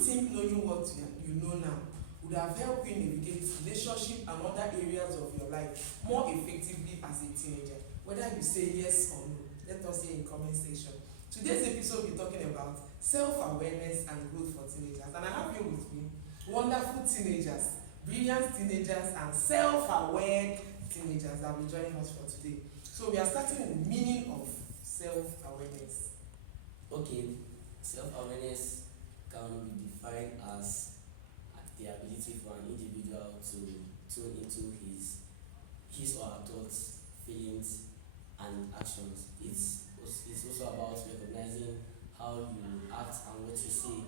think knowing what you know now would have helped you navigate relationship and other areas of your life more effectively as a teenager? Whether you say yes or no, let us hear in comment section. Today's episode we're talking about self-awareness and growth for teenagers, and I have here with me wonderful teenagers, brilliant teenagers, and self-aware teenagers that will join us for today. So we are starting with the meaning of self-awareness. Okay, self-awareness can be defined as the ability for an individual to tune into his or her thoughts, feelings, and actions. It's also about recognizing how you act and what you say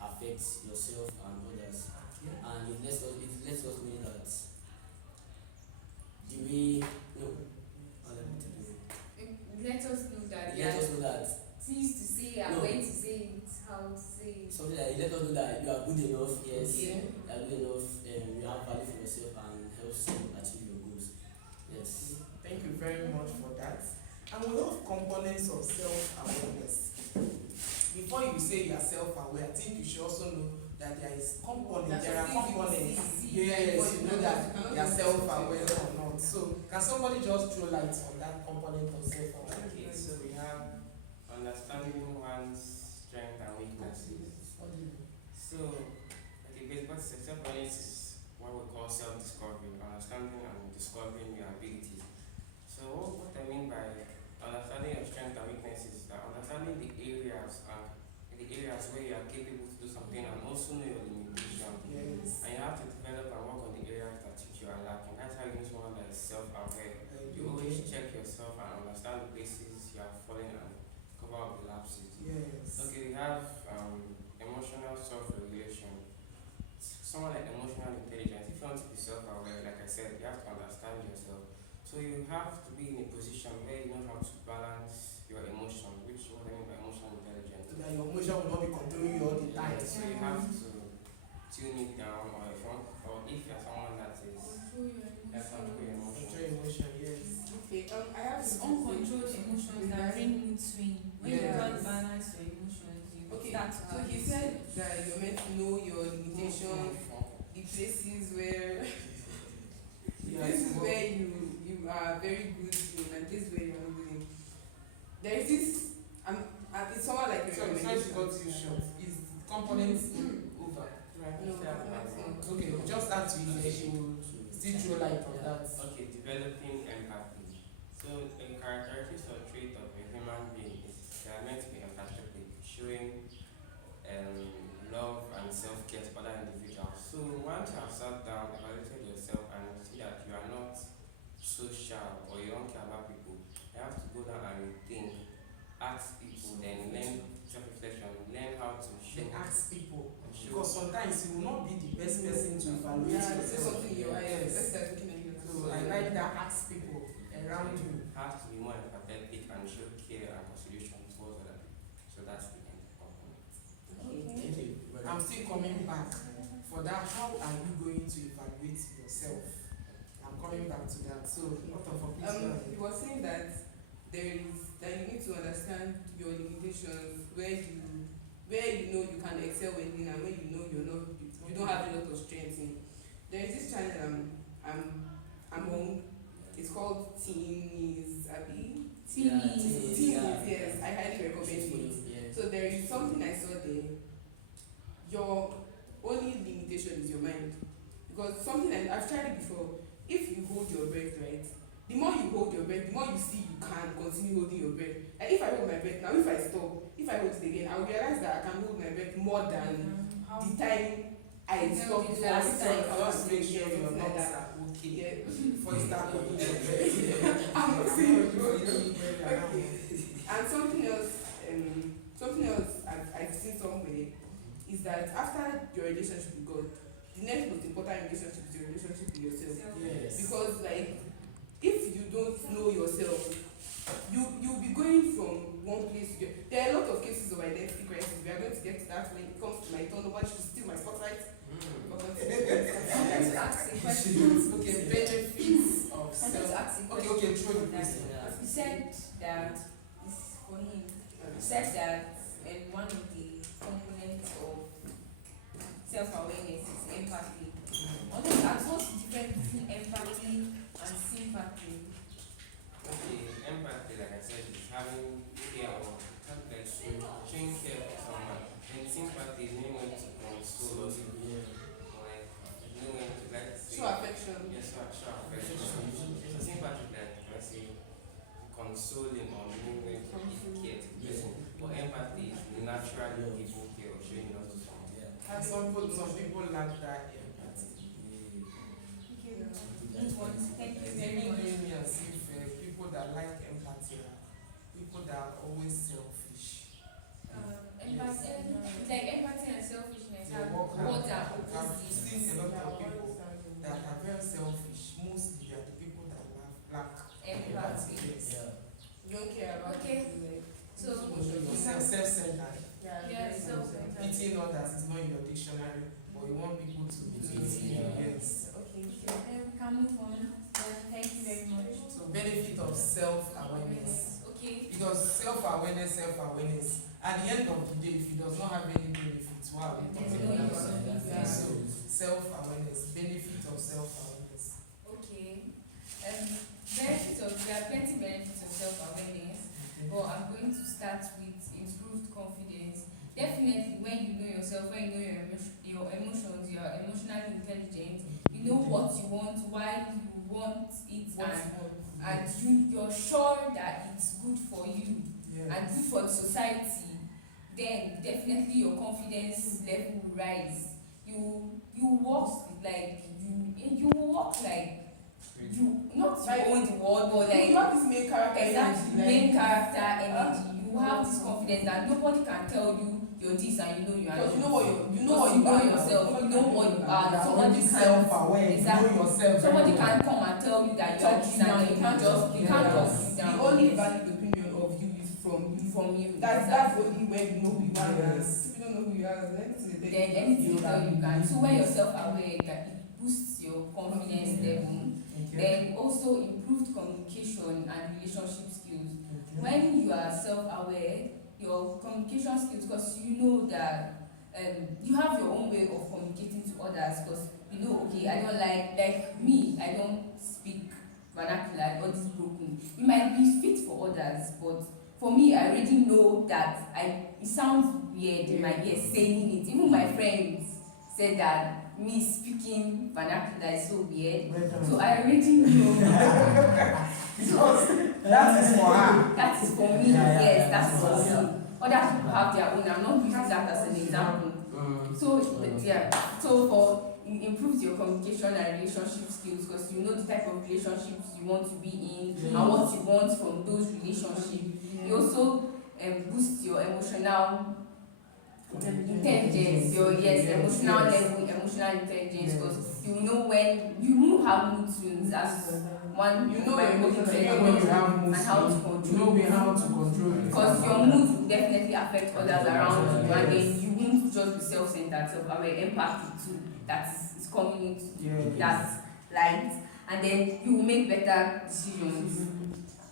affects yourself and others. And it lets us know that the way Let us know that let us know that things to say and when to say it, how to say it. something like let us know that you are good enough, yes, Yeah. you are good enough, you have value for yourself and helps you achieve your goals. Yes. Thank you very much for that. And we have components of self-awareness. Before you say you are self-aware, I think you should also know that there is components. There are components. Yes, you know that you are self-aware or not. So can somebody just throw light on that component of self-awareness? Okay, so we have understanding one's strengths and weaknesses. So, basically, self-awareness is what we call self-discovery, understanding and discovering your abilities. So, what I mean by understanding your strengths and weaknesses is that understanding the areas where you are capable to do something and also know your limitations. Yes. And you have to develop and work on the areas that you are lacking. That's how you know someone that is self-aware. You always check yourself and understand the places you are falling and cover up the lapses. Yes. Okay, we have emotional self-regulation. Someone like emotional intelligence. If you want to be self-aware, like I said, you have to understand yourself. So you have to be in a position where you know how to balance your emotions, which is what I mean by emotional intelligence. So that your emotion will not be controlling you all the time. So you have to tune it down, or if you're someone that is Control your control your emotions. Control emotion, yes. Okay, I have Uncontrolled emotions that bring mood swing. When you Yes. can't balance your emotions, you Okay, start to so have he said that you're meant to know your limitations, the places where you are very good in and places where you're not good in. There is this it's someone like a Sorry, to cut you short. Is components over? No, Okay, we'll just start with she will still throw light on that. Okay, developing empathy. So a characteristic or trait of a human being is they are meant to be empathetic, showing love and self-care to other individuals. So once you have sat down, evaluated yourself and see that you are not social or you don't care about people, you have to go down and rethink, ask people, then learn self-reflection, learn how to show. They ask people. and show. Because sometimes you will not be the best person to evaluate say yourself. something you are Yes. let's start looking at you. So I like that ask people around you. You have to be more empathetic and show care and consideration towards other people. So that's the end component. Thank you. I'm still coming back for that. How are you going to evaluate yourself? I'm coming back to that. So what of a He was saying that you need to understand your limitations, where you know you can excel in and where you know you don't have a lot of strength in. There is this channel I'm on. It's called Teenies, Abby. Teenies. Yes, I highly recommend it. Yeah. So there is something I saw there. Your only limitation is your mind, because something I've tried it before. If you hold your breath, right, the more you hold your breath, the more you see you can continue holding your breath. Like if I hold my breath now, if I stop, if I hold it again, I'll realize that I can hold my breath more than the time I stop the before I last time. Just make sure your like lungs that. are okay Yeah. before you start holding your breath. I'm not saying you don't. Okay. And something else I've seen somewhere is that after your relationship with God, the next most important relationship is your relationship with yourself. Yes. Because if you don't know yourself, you'll be going from one place to the other. There are a lot of cases of identity crisis. We are going to get to that when it comes to my turn. Nobody should steal my spotlight. I wanted to ask a question. Okay, benefits of I wanted to self. ask a question. Okay, throw the question. You said that it's for him. You said that one of the components of self-awareness is empathy. I want to ask what's the difference between empathy and sympathy? Okay, empathy, like I said, is having care or like showing care for someone. And sympathy is knowing when to console or like knowing when to like say Show affection. yes, show affection. So sympathy is like let's say consoling or knowing when to give care to the person. But empathy is naturally giving care or showing love to someone. And some people lack that empathy. Thank you It's very even much. made me as if people that like empathy are people that are always selfish. Empathy, it's like empathy and selfishness They have work what hard. are I've opposites. seen a lot of people that are very selfish. Mostly they are the people that lack Empathy. Yes. You don't care about Okay. people, So Self-centered. yeah, self-centered. Pitying others is not in your dictionary, but you want people to pity you. Yes. Okay. We can move on. Thank you very much. So benefit of self-awareness. Okay. Because self-awareness, at the end of the day, if it does not have any benefits, why are we There's talking no about use. it? So self-awareness, benefit of self-awareness. Okay. There are plenty benefits of self-awareness, but I'm going to start with improved confidence. Definitely, when you know yourself, when you know your emotions, you are emotionally intelligent. You know what you want, why you want it, and you're sure that it's good for you and good for the society. Then definitely your confidence level will rise. You walk like you walk like you not Like, you own the world, but like you have this main character exactly energy, main character energy. You have this confidence that nobody can tell you you're this and you know you are because not. you know what you know Because what you know are. yourself, you know what you are. You are Somebody already can self-aware, exactly. you know yourself. Somebody very well. can come and tell you that you are Talk this you and down, then you can't just you can't talk you The down. only valid opinion of you is from you. From you. That's only when you know who you are. Yes. If you don't know who you are, then Then anything you tell you can. So when you're self-aware, that it boosts your confidence level. Then also improved communication and relationship skills. When you are self-aware, your communication skills, because you know that you have your own way of communicating to others, because you know, okay, I don't like me, I don't speak vernacular or this broken. It might be fit for others, but for me, I already know that it sounds weird in my ear saying it. Even my friends said that me speaking vernacular is so weird. So I already know. Because that is for her. That is for me. Yes, that's for me. Other people have their own. I'm not using that as an example. So yeah. So for it improves your communication and relationship skills, because you know the type of relationships you want to be in and what you want from those relationships. You also boost your emotional intelligence, your emotional level, emotional intelligence, because you know when you will have mood swings as one, You know my your mood emotions, swings, you know when you have mood and how to swings, control you know how to control it. because your mood will definitely affect others around you, and then you won't just be self-centered, self-aware, empathy too, that is coming into that light, and then you will make better decisions.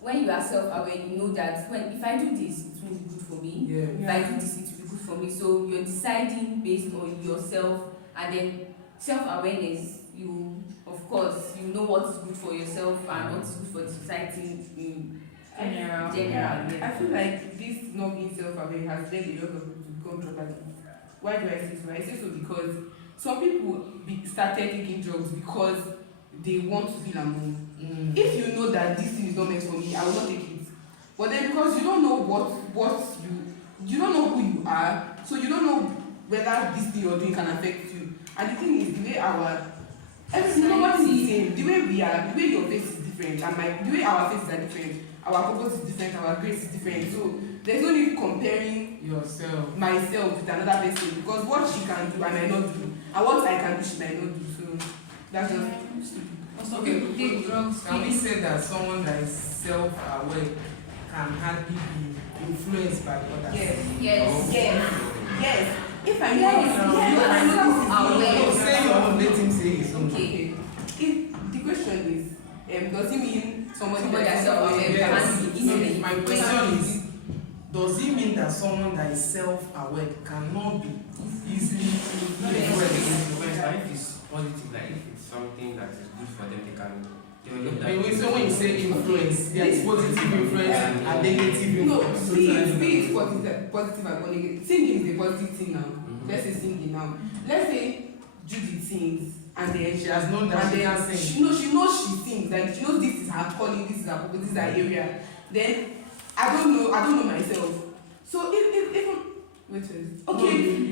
When you are self-aware, you know that if I do this, it will be good for me. If I do this, it will be good for me. So you're deciding based on yourself, and then self-awareness, you, of course, you know what is good for yourself and what is good for the society in general. I feel like this not being self-aware has led a lot of people to become drug addicts. Why do I say so? I say so because some people started taking drugs because they want to feel alone. If you know that this thing is not meant for me, I will not take it. But then because you don't know what you don't know who you are, so you don't know whether this thing you're doing can affect you. And the thing is, the way nobody is the same. The way we are, the way your face is different, and the way our faces are different, our purpose is different, our grace is different. So there's no need comparing myself with another person, because what she can do, I might not do, and what I can do, she might not do. So that's just stupid. Okay, can we say that someone that is self-aware can hardly be influenced by others? Yes. If I know Say your own, let him say his own. Okay. If the question is, does it mean somebody Somebody that that's is self-aware self-aware can can be easily My question is, does it mean that someone that is self-aware cannot be easily influenced? If it's positive, like if it's something that is good for them, they will look When you say influence, there is positive influence and negative No, influence. see it's positive and negative. Singing is a positive thing now. Let's say singing now. Let's say Judy sings and then She has known that she can sing. she knows she sings, like she knows this is her calling, this is her purpose, this is her area. Then I don't know myself. So if even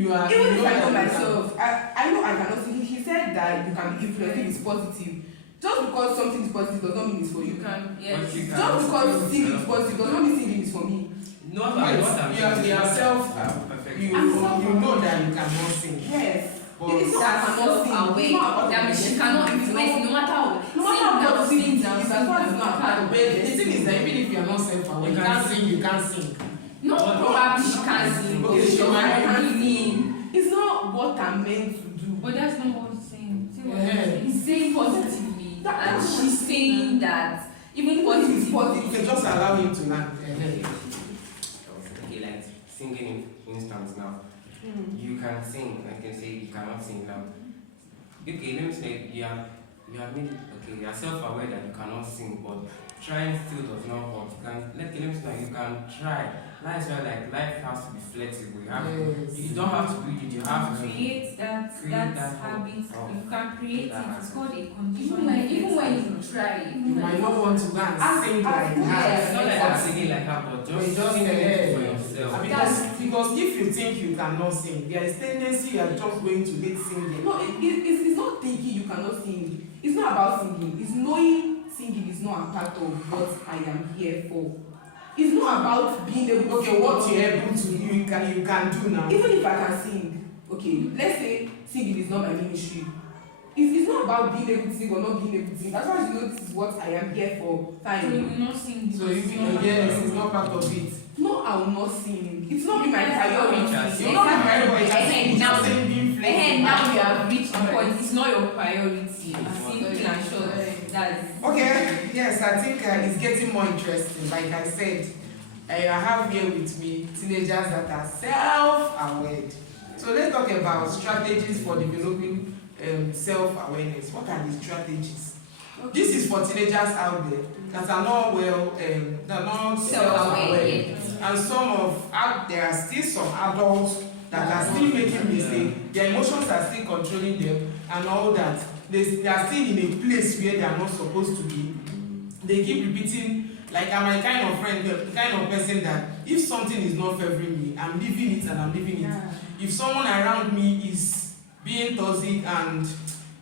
You are, even if I know that myself, I know I cannot sing. He said that you can be influenced if it's positive. Just because something is positive does not mean it's for you. Yes. Just because singing is positive does not mean singing is for me. you yourself, you know that you cannot sing. Yes. But It's not that I cannot sing. Away. It's not about That means she cannot influence no matter what. No matter what singing is, as far as it's not part of the thing is that even if you are not self-aware, you can't sing, you can't sing. No, probably she can't sing. Okay, But she might really. It's not what I'm meant to do. But that's not what he's saying. Yeah. He's saying positively. And she's saying that even positive is positive. Okay, just allow him to learn. Okay, like singing instance now. You can sing, I can say you cannot sing now. Okay, let me say you are made, okay, you are self-aware that you cannot sing, but trying still does not work. Let me say you can try. Life has to be flexible. You don't have to read it, you have to create that habit. You can create it. It's called a condition. Even when you try, You might not want to go and sing like that. It's not like I'm singing like that, but just sing it for yourself. Because if you think you cannot sing, there is tendency you are just going to hate singing. No, it's not thinking you cannot sing. It's not about singing. It's knowing singing is not a part of what I am here for. It's not about being able to. Okay, what you're able to do, you can do now. Even if I can sing, okay, let's say singing is not my ministry. It's not about being able to sing or not being able to sing. As far as you know this is what I am here for, So fine. you will not sing. So if yes, it's not part of it. No, I will not sing. It's not be my priority. It's not my priority. It's just saying being flexible. now you have reached the point. It's not your priority. Simple and short. That's Okay, yes, I think it's getting more interesting. Like I said, I have here with me teenagers that are self-aware. So let's talk about strategies for developing self-awareness. What are the strategies? This is for teenagers out there that are not they're not self-aware. And there are still some adults that are still making mistakes. Their emotions are still controlling them and all that. They are still in a place where they are not supposed to be. They keep repeating, like I'm a kind of friend, the kind of person that if something is not favoring me, I'm leaving it and I'm leaving it. If someone around me is being toxic and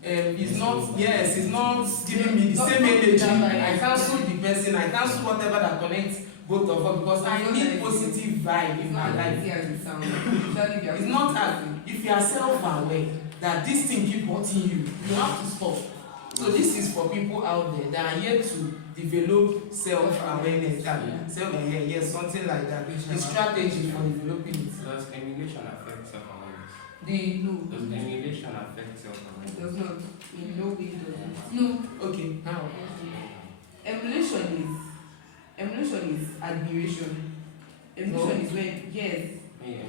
is not giving me the same energy, I cancel the person, I cancel whatever that connects both of us because I need positive vibe in my life. It's not as if you are self-aware that this thing keep hurting you, you have to stop. So this is for people out there that are yet to develop self-awareness, yes, something like that. The strategy for developing it. Does emulation affect self-awareness? No. Does emulation affect self-awareness? It does not. In no way it does not. no. Okay, now. Emulation is admiration. Emulation is when, yes.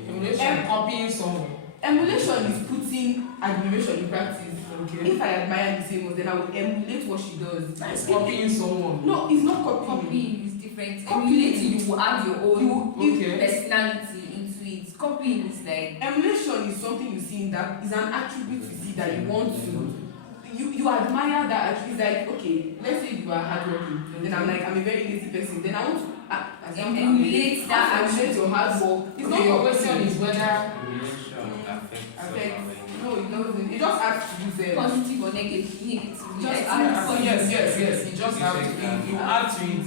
Emulation, copying someone. Emulation is putting admiration in practice. Okay. If I admire the same, then I will emulate what she does. That's copying someone. No, it's not copying. Copying is different. Copying. Emulating, you will add your own Okay. personality into it. Copying is like Emulation is something you see in that is an attribute you see that you want to. You admire that attribute. It's like, okay, let's say you are hardworking, then I'm like, I'm a very lazy person. Then I want to emulate that emulate your hard work. It's not Your copying. question is whether Emulation affects self-awareness. No, it doesn't. It just adds to you. positive or negative. Just yes, add yes, you just have to you add to it.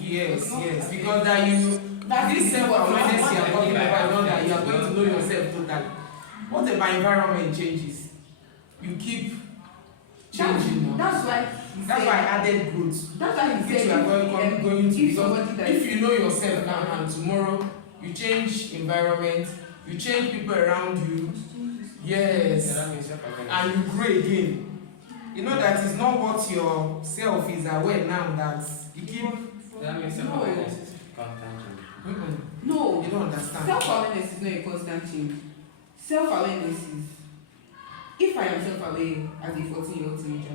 Yes, because that this self-awareness you are talking about, not that you are going to know yourself totally. What if my environment changes? You keep changing now. That's why I added growth. That's why he Which said you are going to, because that if you know yourself now and tomorrow you change environment, you change people around you, yes, That means self-awareness. and you grow again. You know that is not what your self is aware now that you keep. That means self-awareness is constant change. No, You don't understand. self-awareness is not a constant change. Self-awareness is, if I am self-aware as a 14-year-old teenager,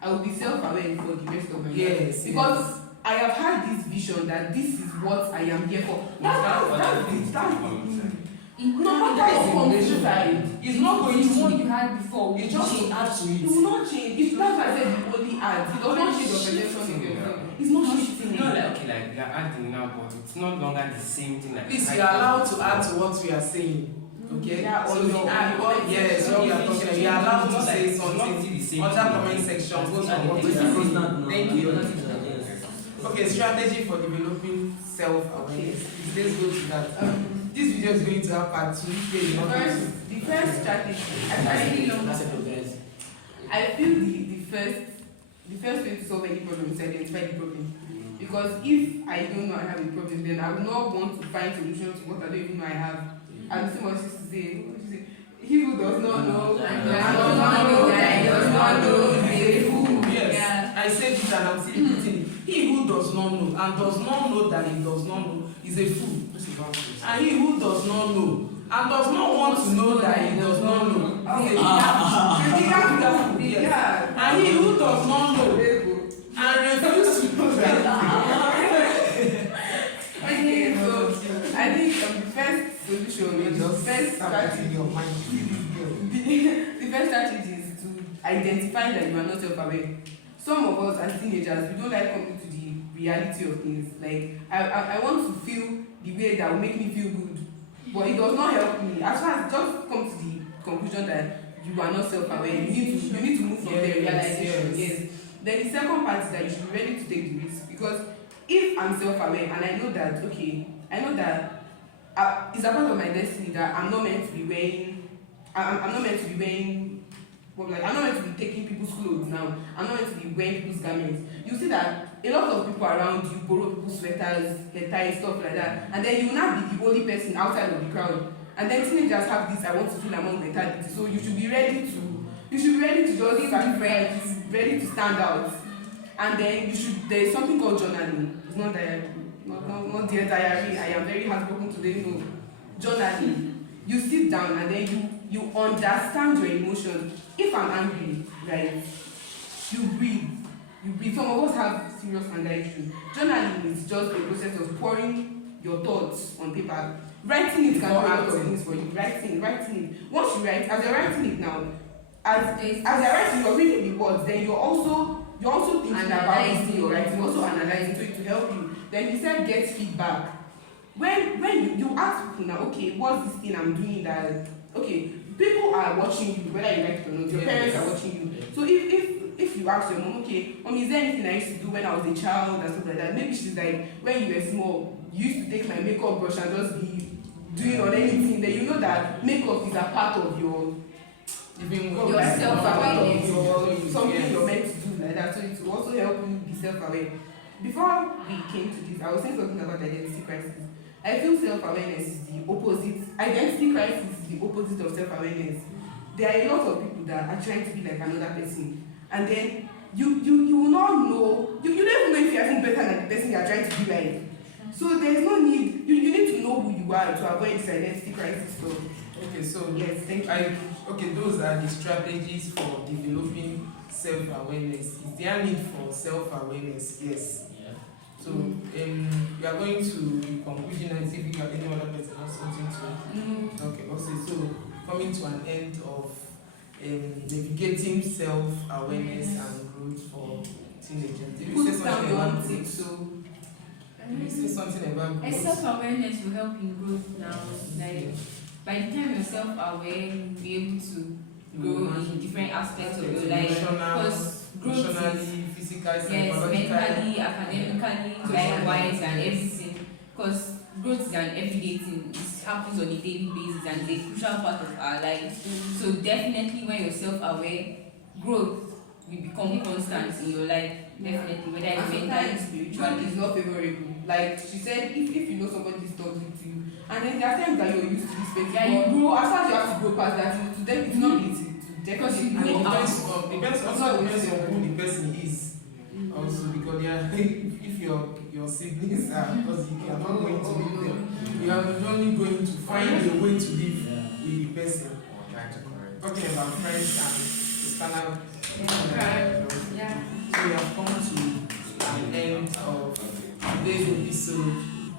I will be self-aware for the rest of my life. Yes. Because I have had this vision that this is what I am here for. No matter your computer side, It's not going The one to. you had before will It's just to change. add to it it. will not change. It's that's why I said it only adds. It does not change your perception of yourself. It's not shifting. Not like okay, like we are adding now, but it's no longer the same thing. Like Please, you are allowed to add to what we are saying. Okay? Yeah, So on the your- add what yes, what we are talking. You are allowed to say something under comment section. Goes on what we are saying. Thank you. Okay, strategy for developing self-awareness. Let's go to that. This video is going to have part 2. The first strategy, I feel the first way to solve any problem is identify the problem. Because if I don't know I have a problem, then I will not want to find solutions to what I don't even know I have. And so much to say, he who does not know and does not know that he does not know is a fool. Yes, Yeah. I said it and I'm still repeating it. He who does not know and does not know that he does not know is a fool. And he who does not know and does not want to know that he does not know is a fool. Yes. And he who does not know and refuse to know that. Okay, so I think the first solution is the first strategy. in your mind. The first strategy is to identify that you are not self-aware. Some of us as teenagers, we don't like coming to the reality of things. Like I want to feel the way that will make me feel good, but it does not help me. As far as just come to the conclusion that you are not self-aware, you need to move from the realization. Yes. Then the second part is that you should be ready to take the risk, because if I'm self-aware and I know that it's a part of my destiny that I'm not meant to be wearing. I'm not meant to be wearing. Well, like I'm not meant to be taking people's clothes now. I'm not meant to be wearing people's garments. You see that a lot of people around you borrow people's sweaters, hair ties, stuff like that, and then you will not be the only person outside of the crowd. And then teenagers have this "I want to feel among mentality." So you should be ready to just sacrifice, ready to stand out. And then there is something called journaling. It's not diary, not dear diary. I am very heartbroken today. No, journaling. You sit down and then you understand your emotions. If I'm angry, right, you breathe. Some of us have serious anger issues. Journaling is just a process of pouring your thoughts on paper. Writing it can do a lot of things for you. Writing it. Once you write, as you're writing it now, as you're writing, you're reading the words. Then you're also thinking about this thing you're writing. Also analyzing to help you. Then you said get feedback. When you ask people now, okay, what's this thing I'm doing that, okay, people are watching you, whether you like it or not, your parents are watching you. So if you ask your mom, okay, is there anything I used to do when I was a child and stuff like that? Maybe she's like, when you were small, you used to take my makeup brush and just be doing or anything. Then you know that makeup is a part of your self-awareness, something you're meant to do like that. So it will also help you be self-aware. Before we came to this, I was saying something about identity crisis. I feel self-awareness is the opposite. Identity crisis is the opposite of self-awareness. There are a lot of people that are trying to be like another person, and then you will not know. You don't even know if you're even better than the person you are trying to be like. So there is no need. You need to know who you are to avoid this identity crisis. So Okay, so yes, thank you. Okay, those are the strategies for developing self-awareness. Is there need for self-awareness? Yes. So we are going to the conclusion and see if you have any other person or something to. Okay, also so coming to an end of navigating self-awareness and growth for teenagers. Did you say something about it? So Did you say something about growth? Self-awareness will help in growth now. Like by the time you're self-aware, you'll be able to grow in different aspects of your life. Because growth is emotionally, physically, yes, psychologically. mentally, academically, likewise, and everything. Because growth is an everyday thing. It happens on a daily basis and it's a crucial part of our lives. So definitely when you're self-aware, growth will become constant in your life. Definitely, whether it's mentally, spiritually. is not favorable. Like she said, if you know somebody is toxic to you, and then there are times that you're used to this person, Yeah, you grow, as far as you have to grow past that, to them it's not easy to Because you And it grow depends out. on depends on who the person is. Also because they are if your siblings are toxic, you are not going to meet them. You are only going to find a way to live with the person. Talking about friends and external. Yeah. So we have come to an end of today's episode.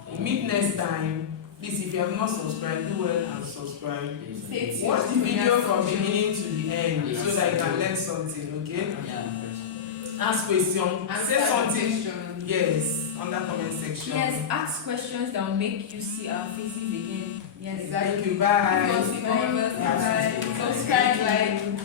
We'll meet next time. Please, if you have not subscribed, do well and subscribe. Watch the video from beginning to the end so that you can learn something, okay? Ask questions, say something. Yes, on that comment section. Yes, ask questions that will make you see our faces again. Yes. Thank you, bye. Subscribe, like.